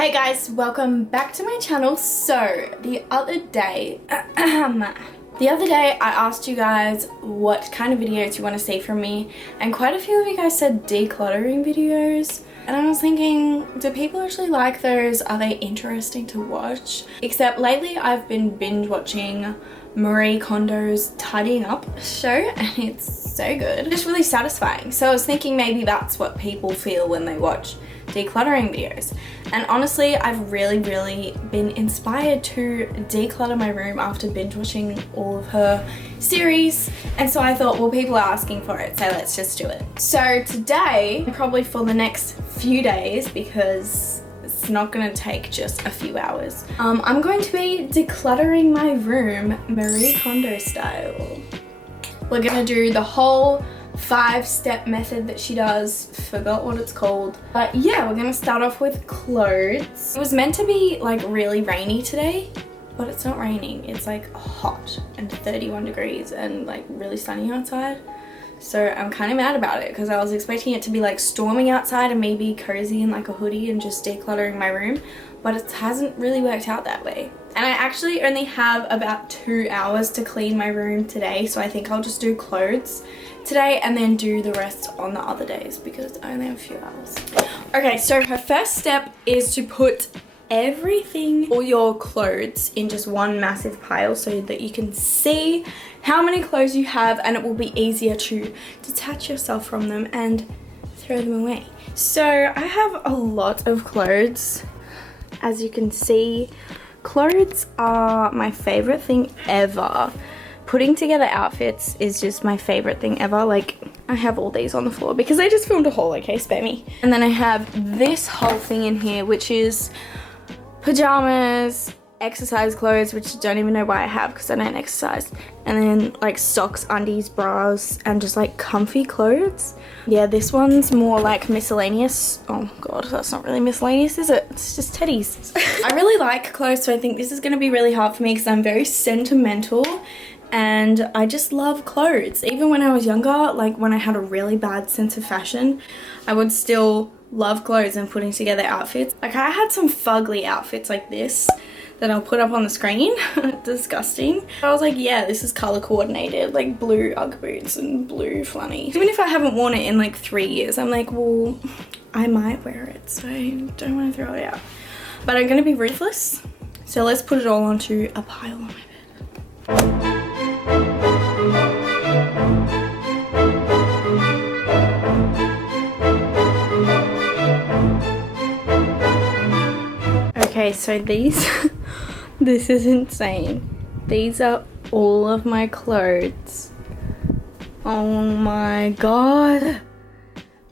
Hey guys, welcome back to my channel. So the other day I asked you guys what kind of videos you want to see from me, and quite a few of you guys said decluttering videos, and I was thinking, do people actually like those? Are they interesting to watch? Except lately I've been binge watching Marie Kondo's tidying up show, and it's so good. It's really satisfying. So I was thinking maybe that's what people feel when they watch decluttering videos. And honestly, I've really been inspired to declutter my room after binge watching all of her series, and so I thought, well, people are asking for it, so let's just do it. So today, probably for the next few days, because it's not gonna take just a few hours, I'm going to be decluttering my room Marie Kondo style. We're gonna do the whole 5-step method that she does. Forgot what it's called, but yeah, we're gonna start off with clothes. It was meant to be like really rainy today, but it's not raining. It's like hot and 31 degrees and like really sunny outside, so I'm kind of mad about it because I was expecting it to be like storming outside and maybe cozy in like a hoodie and just decluttering my room, but it hasn't really worked out that way. And I actually only have about 2 hours to clean my room today, so I think I'll just do clothes today and then do the rest on the other days because I only have a few hours. Okay, so her first step is to put everything, all your clothes, in just one massive pile so that you can see how many clothes you have, and it will be easier to detach yourself from them and throw them away. So I have a lot of clothes, as you can see. Clothes are my favorite thing ever. Putting together outfits is just my favorite thing ever. Like, I have all these on the floor because I just filmed a haul, okay, spare me. And then I have this whole thing in here, which is pajamas, exercise clothes, which I don't even know why I have because I don't exercise, and then like socks, undies, bras, and just like comfy clothes. Yeah, this one's more like miscellaneous. Oh god, that's not really miscellaneous, is it? It's just teddies. I really like clothes, so I think this is going to be really hard for me because I'm very sentimental and I just love clothes. Even when I was younger, like when I had a really bad sense of fashion, I would still love clothes and putting together outfits. Like, I had some fugly outfits like this that I'll put up on the screen. Disgusting. I was like, yeah, this is color coordinated, like blue Ugg boots and blue flunny. Even if I haven't worn it in like 3 years, I'm like, well, I might wear it, so I don't want to throw it out. But I'm gonna be ruthless, so let's put it all onto a pile on my bed. Okay, so these, this is insane. These are all of my clothes. Oh my god.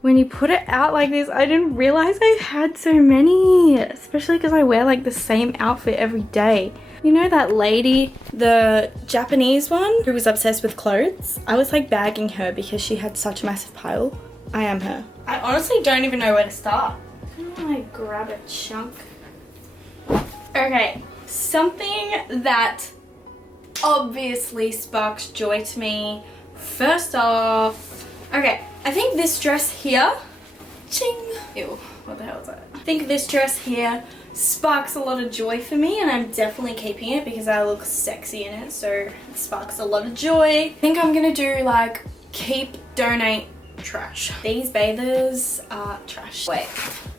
When you put it out like this, I didn't realize I had so many. Especially because I wear like the same outfit every day. You know that lady, the Japanese one, who was obsessed with clothes? I was like bagging her because she had such a massive pile. I am her. I honestly don't even know where to start. I'm gonna like grab a chunk. Okay, something that obviously sparks joy to me. First off, okay, I think this dress here, ching, ew, what the hell is that? I think this dress here sparks a lot of joy for me, and I'm definitely keeping it because I look sexy in it, so it sparks a lot of joy. I think I'm gonna do like keep, donate, trash. These bathers are trash. Wait,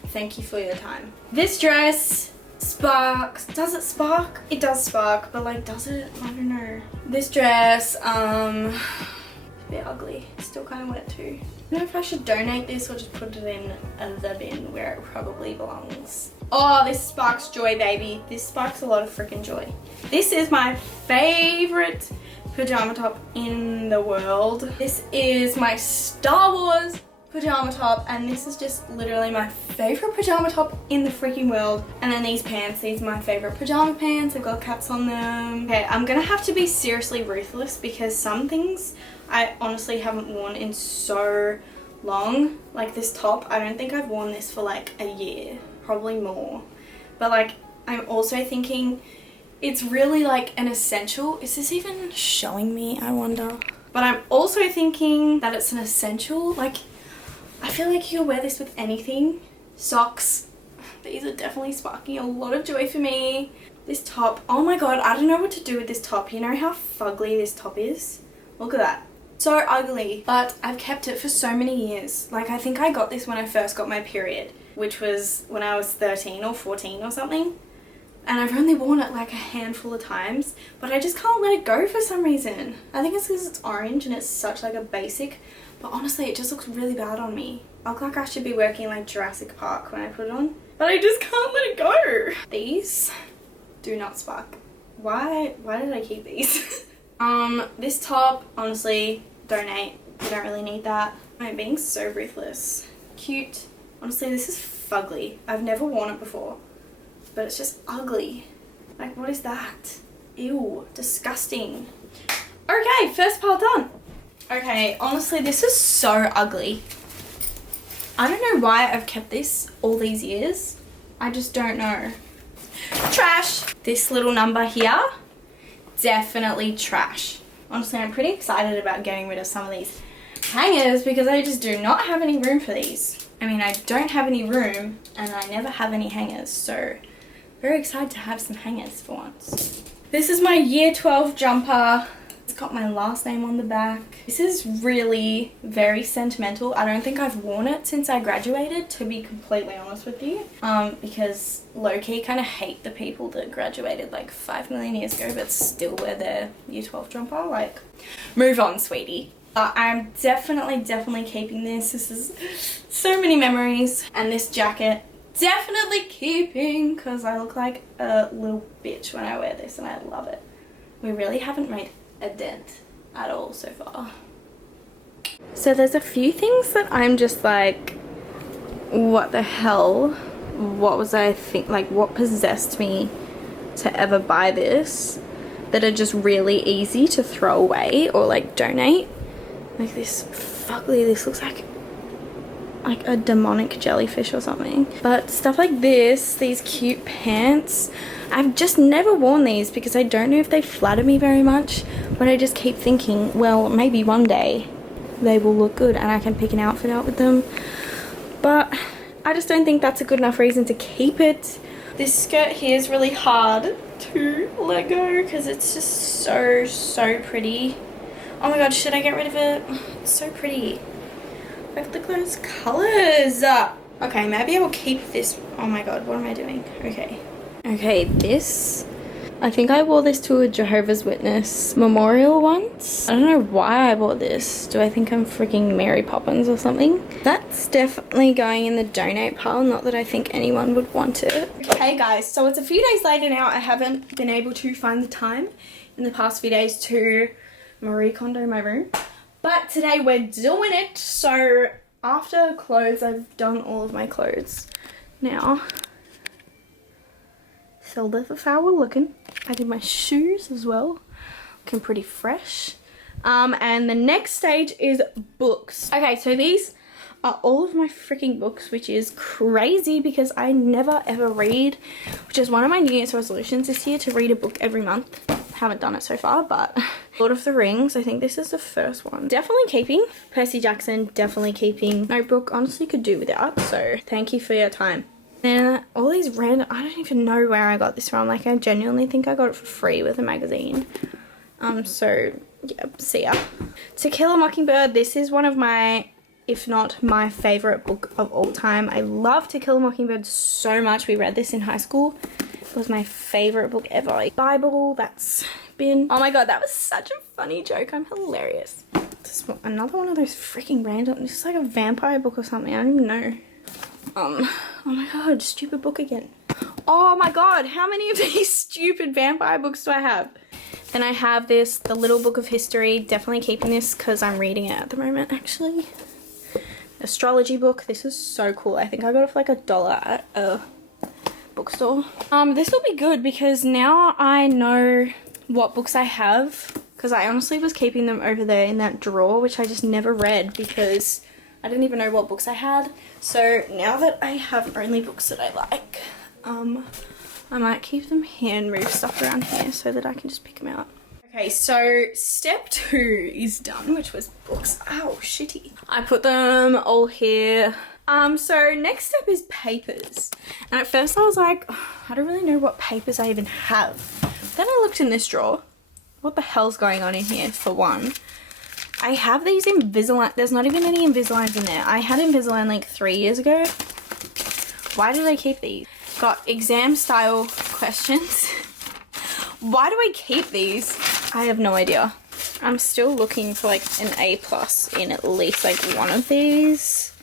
thank you for your time. This dress sparks. Does it spark? It does spark, but like, does it? I don't know. This dress, a bit ugly. It's still kind of wet too. I don't know if I should donate this or just put it in the bin where it probably belongs. Oh, this sparks joy, baby. This sparks a lot of freaking joy. This is my favorite pajama top in the world. This is my Star Wars pajama top, and this is just literally my favorite pajama top in the freaking world. And then these pants, these are my favorite pajama pants. I've got cats on them. Okay, I'm gonna have to be seriously ruthless because some things I honestly haven't worn in so long. Like this top, I don't think I've worn this for like a year, probably more. But like, I'm also thinking it's really like an essential. Is this even showing me, I wonder? But I'm also thinking that it's an essential. Like, I feel like you can wear this with anything. Socks, These are definitely sparking a lot of joy for me. This top, oh my god, I don't know what to do with this top. You know how fugly this top is? Look at that. So ugly. But I've kept it for so many years. Like, I think I got this when I first got my period, which was when I was 13 or 14 or something. And I've only worn it like a handful of times, but I just can't let it go for some reason. I think it's because it's orange and it's such like a basic, but honestly it just looks really bad on me. I look like I should be working like Jurassic Park when I put it on, but I just can't let it go. These do not spark. Why did I keep these? This top, honestly, donate. You don't really need that. I'm being so ruthless. Cute. Honestly, this is fugly. I've never worn it before, but it's just ugly. Like, what is that? Ew, disgusting. Okay, first pile done. Okay, honestly, this is so ugly. I don't know why I've kept this all these years. I just don't know. Trash. This little number here, definitely trash. Honestly, I'm pretty excited about getting rid of some of these hangers because I just do not have any room for these. I mean, I don't have any room and I never have any hangers, so very excited to have some hangers for once. This is my year 12 jumper. It's got my last name on the back. This is really very sentimental. I don't think I've worn it since I graduated, to be completely honest with you. Because low-key kind of hate the people that graduated like 5 million years ago but still wear their year 12 jumper. Like, move on, sweetie. I'm definitely keeping this. This is so many memories. And this jacket, definitely keeping because I look like a little bitch when I wear this and I love it. We really haven't made a dent at all so far. So there's a few things that I'm just like, what the hell? What was I think, like what possessed me to ever buy this, that are just really easy to throw away or like donate. Like this fugly, this looks like a demonic jellyfish or something. But stuff like this, these cute pants, I've just never worn these because I don't know if they flatter me very much, but I just keep thinking, well, maybe one day they will look good and I can pick an outfit out with them. But I just don't think that's a good enough reason to keep it. This skirt here is really hard to let go because it's just so pretty. Oh my god, should I get rid of it? It's so pretty. Look at those colors. Okay, maybe I will keep this. Oh my god, what am I doing? Okay, this, I think I wore this to a Jehovah's Witness memorial once. I don't know why I bought this. Do I think I'm freaking Mary Poppins or something? That's definitely going in the donate pile, not that I think anyone would want it. Okay guys, so it's a few days later now. I haven't been able to find the time in the past few days to Marie Kondo my room. But today we're doing it. So after clothes, I've done all of my clothes now. So that's how we're looking. I did my shoes as well. Looking pretty fresh. And the next stage is books. Okay, so these are all of my freaking books, which is crazy because I never ever read, which is one of my New Year's resolutions this year, to read a book every month. Haven't done it so far, but Lord of the Rings, I think this is the first one. Definitely keeping. Percy Jackson, definitely keeping. Notebook, honestly could do without, so thank you for your time. And all these random, I don't even know where I got this from. Like, I genuinely think I got it for free with a magazine. So yeah, see ya. To Kill a Mockingbird, this is one of my, if not my favorite book of all time. I love To Kill a Mockingbird so much. We read this in high school. It was my favorite book ever. Bible, that's been, oh my god, that was such a funny joke. I'm hilarious. This is another one of those freaking random, this is like a vampire book or something. I don't even know. Oh my god, stupid book again. Oh my god, how many of these stupid vampire books do I have? Then I have this, The Little Book of History. Definitely keeping this because I'm reading it at the moment, actually. Astrology book. This is so cool. I think I got it for like $1 at a bookstore. This will be good because now I know what books I have, because I honestly was keeping them over there in that drawer, which I just never read because I didn't even know what books I had. So now that I have only books that I like, I might keep them here and move stuff around here so that I can just pick them out. Okay, so step 2 is done, which was books. Ow, shitty. I put them all here. So next step is papers. And at first I was like, oh, I don't really know what papers I even have. Then I looked in this drawer. What the hell's going on in here, for one? I have these Invisalign. There's not even any Invisaligns in there. I had Invisalign like 3 years ago. Why did I keep these? Got exam style questions. Why do I keep these? I have no idea. I'm still looking for like an A+ in at least like one of these.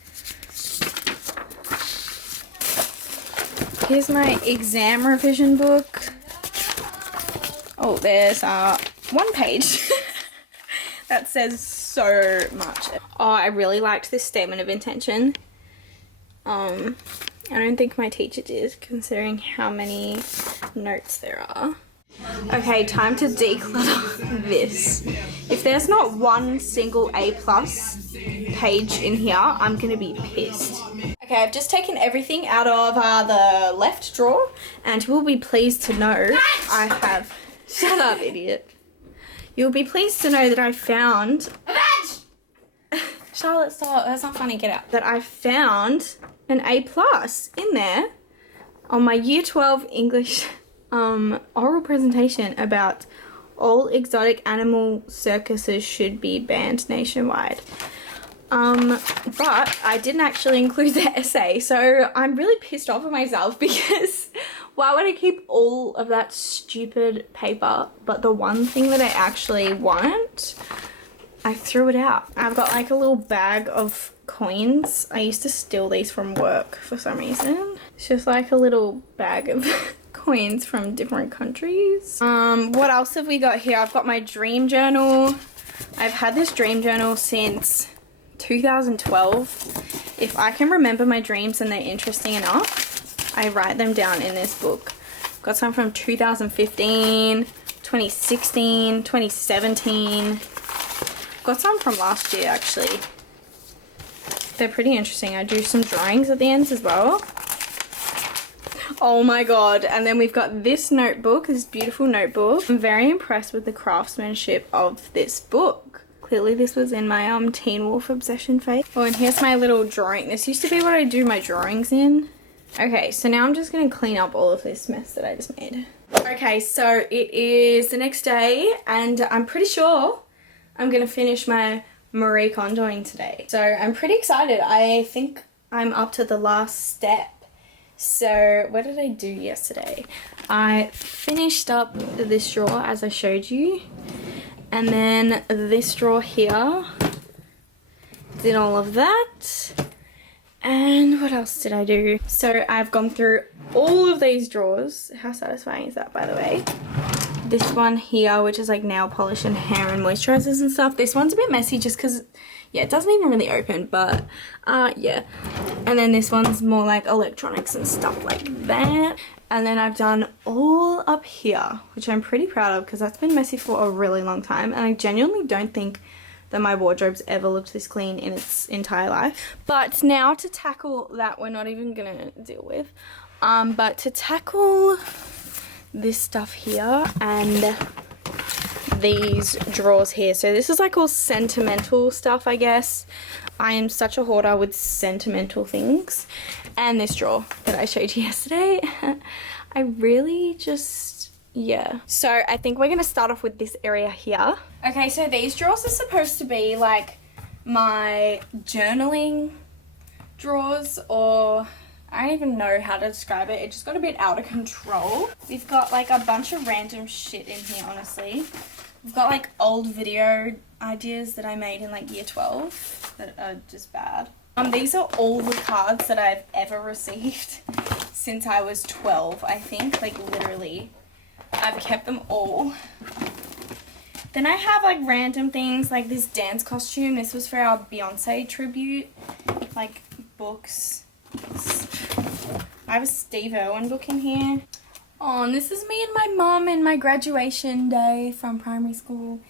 Here's my exam revision book. Oh, there's one page that says so much. Oh, I really liked this statement of intention. I don't think my teacher did, considering how many notes there are. Okay, time to declutter this. If there's not one single A+ page in here, I'm gonna be pissed. Okay, I've just taken everything out of the left drawer, and you will be pleased to know I have... Shut up, idiot. You'll be pleased to know that I found... Charlotte, stop. That's not funny. Get out. That I found an A+ in there on my Year 12 English oral presentation about all exotic animal circuses should be banned nationwide. But I didn't actually include the essay, so I'm really pissed off at myself because why would I keep all of that stupid paper, but the one thing that I actually want, I threw it out. I've got like a little bag of coins. I used to steal these from work for some reason. It's just like a little bag of coins from different countries. What else have we got here? I've got my dream journal. I've had this dream journal since 2012. If I can remember my dreams and they're interesting enough, I write them down in this book. Got some from 2015, 2016, 2017. Got some from last year actually. They're pretty interesting. I do some drawings at the ends as well. Oh my god. And then we've got this notebook, this beautiful notebook. I'm very impressed with the craftsmanship of this book. Clearly this was in my Teen Wolf obsession phase. Oh, and here's my little drawing. This used to be what I do my drawings in. Okay, so now I'm just going to clean up all of this mess that I just made. Okay, so it is the next day and I'm pretty sure I'm going to finish my Marie Kondoing today. So I'm pretty excited. I think I'm up to the last step. So what did I do yesterday? I finished up this drawer as I showed you. And then this drawer here. Did all of that. And what else did I do? So I've gone through all of these drawers. How satisfying is that, by the way? This one here, which is like nail polish and hair and moisturizers and stuff. This one's a bit messy just because, yeah, it doesn't even really open, but yeah. And then this one's more like electronics and stuff like that. And then I've done all up here, which I'm pretty proud of because that's been messy for a really long time. And I genuinely don't think that my wardrobe's ever looked this clean in its entire life. But now to tackle that, we're not even gonna deal with. But to tackle this stuff here and these drawers here. So this is like all sentimental stuff, I guess. I am such a hoarder with sentimental things. And this drawer that I showed you yesterday. I really just, yeah. So I think we're gonna start off with this area here. Okay, so these drawers are supposed to be like my journaling drawers, or I don't even know how to describe it. It just got a bit out of control. We've got like a bunch of random shit in here, honestly. We've got like old video ideas that I made in like year 12 that are just bad. These are all the cards that I've ever received since I was 12, I think. Like literally, I've kept them all. Then I have like random things like this dance costume. This was for our Beyonce tribute. Like books. I have a Steve Irwin book in here. Oh, and this is me and my mum in my graduation day from primary school.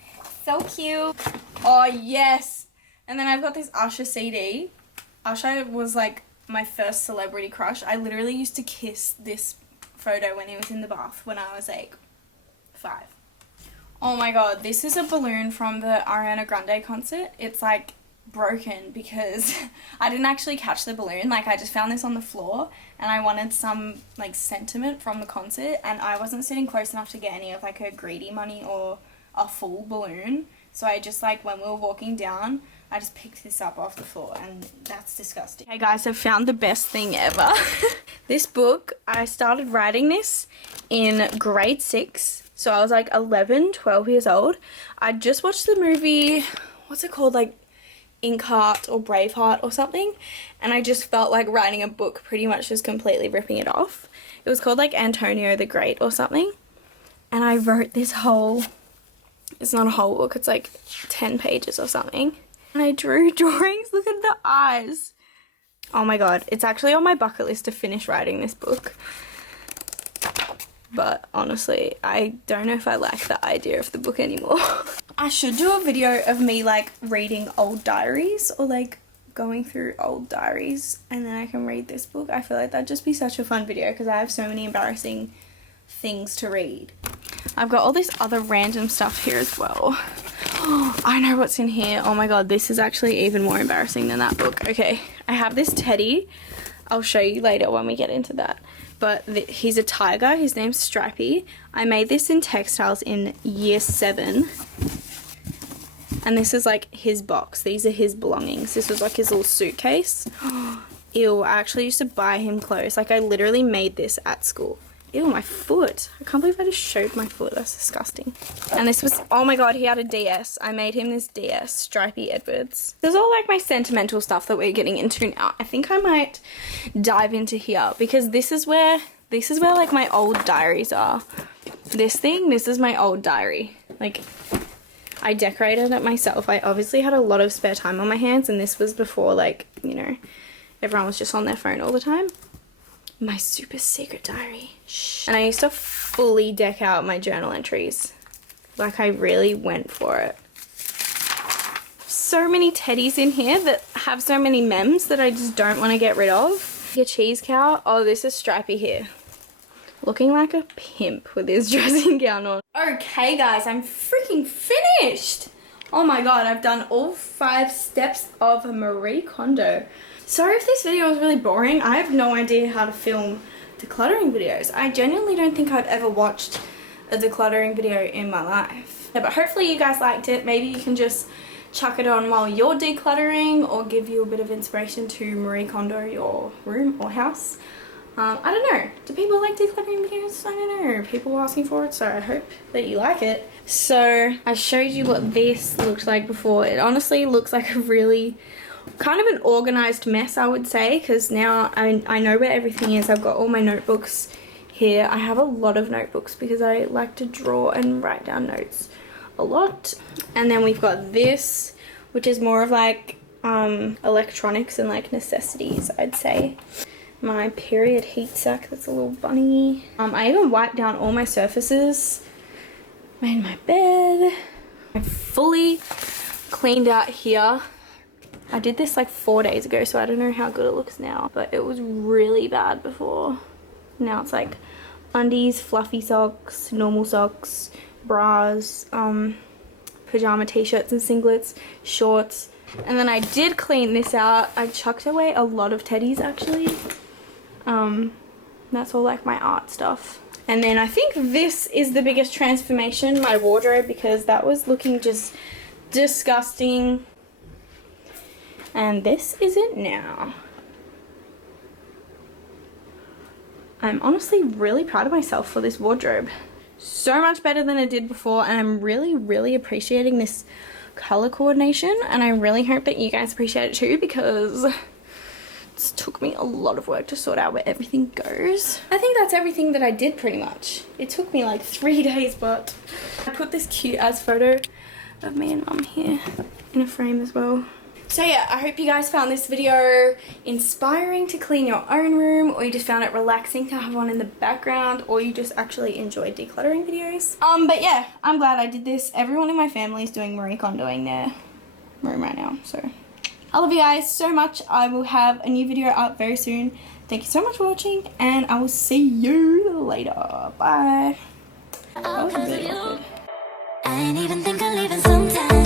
So cute. Oh, yes. And then I've got this Usher CD. Usher was like my first celebrity crush. I literally used to kiss this photo when he was in the bath when I was like 5. Oh my god, this is a balloon from the Ariana Grande concert. It's like broken because I didn't actually catch the balloon. Like, I just found this on the floor and I wanted some like sentiment from the concert, and I wasn't sitting close enough to get any of like a greedy money or a full balloon. So I just, like, when we were walking down, I just picked this up off the floor, and that's disgusting. Hey guys, I found the best thing ever. This book, I started writing this in grade 6. So I was like 11, 12 years old. I just watched the movie, what's it called, like Inkheart or Braveheart or something, and I just felt like writing a book, pretty much just completely ripping it off. It was called like Antonio the Great or something, and I wrote this whole, it's not a whole book, it's like 10 pages or something, and I drew drawings. Look at the eyes. Oh my god, it's actually on my bucket list to finish writing this book, but honestly I don't know if I like the idea of the book anymore. I should do a video of me like reading old diaries, or like going through old diaries, and then I can read this book. I feel like that'd just be such a fun video because I have so many embarrassing things to read. I've got all this other random stuff here as well. Oh, I know what's in here. Oh my god, this is actually even more embarrassing than that book. Okay, I have this teddy. I'll show you later when we get into that. But he's a tiger. His name's Stripey. I made this in textiles in year 7. And this is like his box. These are his belongings. This was like his little suitcase. Ew, I actually used to buy him clothes. Like, I literally made this at school. Ew, my foot. I can't believe I just showed my foot. That's disgusting. And this was, oh my god, he had a DS. I made him this DS, Stripey Edwards. This is all like my sentimental stuff that we're getting into now. I think I might dive into here because this is where like my old diaries are. This is my old diary. Like, I decorated it myself. I obviously had a lot of spare time on my hands, and this was before, like, you know, everyone was just on their phone all the time. My super secret diary. Shh. And I used to fully deck out my journal entries. Like, I really went for it. So many teddies in here that have so many memes that I just don't want to get rid of. Your cheese cow. Oh, this is Stripey here, looking like a pimp with his dressing gown on. Okay guys, I'm freaking finished. Oh my god, I've done all 5 steps of Marie Kondo. Sorry if this video was really boring. I have no idea how to film decluttering videos. I genuinely don't think I've ever watched a decluttering video in my life. Yeah, but hopefully you guys liked it. Maybe you can just chuck it on while you're decluttering, or give you a bit of inspiration to Marie Kondo your room or house. I don't know. Do people like decluttering videos? I don't know. People were asking for it, so I hope that you like it. So I showed you what this looked like before. It honestly looks like a really kind of an organized mess, I would say, because now I know where everything is. I've got all my notebooks here. I have a lot of notebooks because I like to draw and write down notes a lot. And then we've got this, which is more of like electronics and like necessities, I'd say. My period heat sack, that's a little bunny. I even wiped down all my surfaces, made my bed. I fully cleaned out here. I did this like 4 days ago, so I don't know how good it looks now, but it was really bad before. Now it's like undies, fluffy socks, normal socks, bras, pajama t-shirts and singlets, shorts. And then I did clean this out. I chucked away a lot of teddies actually. That's all like my art stuff. And then I think this is the biggest transformation, my wardrobe, because that was looking just disgusting. And this is it now. I'm honestly really proud of myself for this wardrobe. So much better than it did before, and I'm really appreciating this color coordination, and I really hope that you guys appreciate it too, because it took me a lot of work to sort out where everything goes. I think that's everything that I did pretty much. It took me like 3 days, but I put this cute ass photo of me and mum here in a frame as well. So yeah, I hope you guys found this video inspiring to clean your own room, or you just found it relaxing to have one in the background, or you just actually enjoyed decluttering videos. But yeah, I'm glad I did this. Everyone in my family is doing Marie Kondoing their room right now, so I love you guys so much. I will have a new video up very soon. Thank you so much for watching, and I will see you later. Bye. That was really awkward. I ain't even think of leaving sometimes.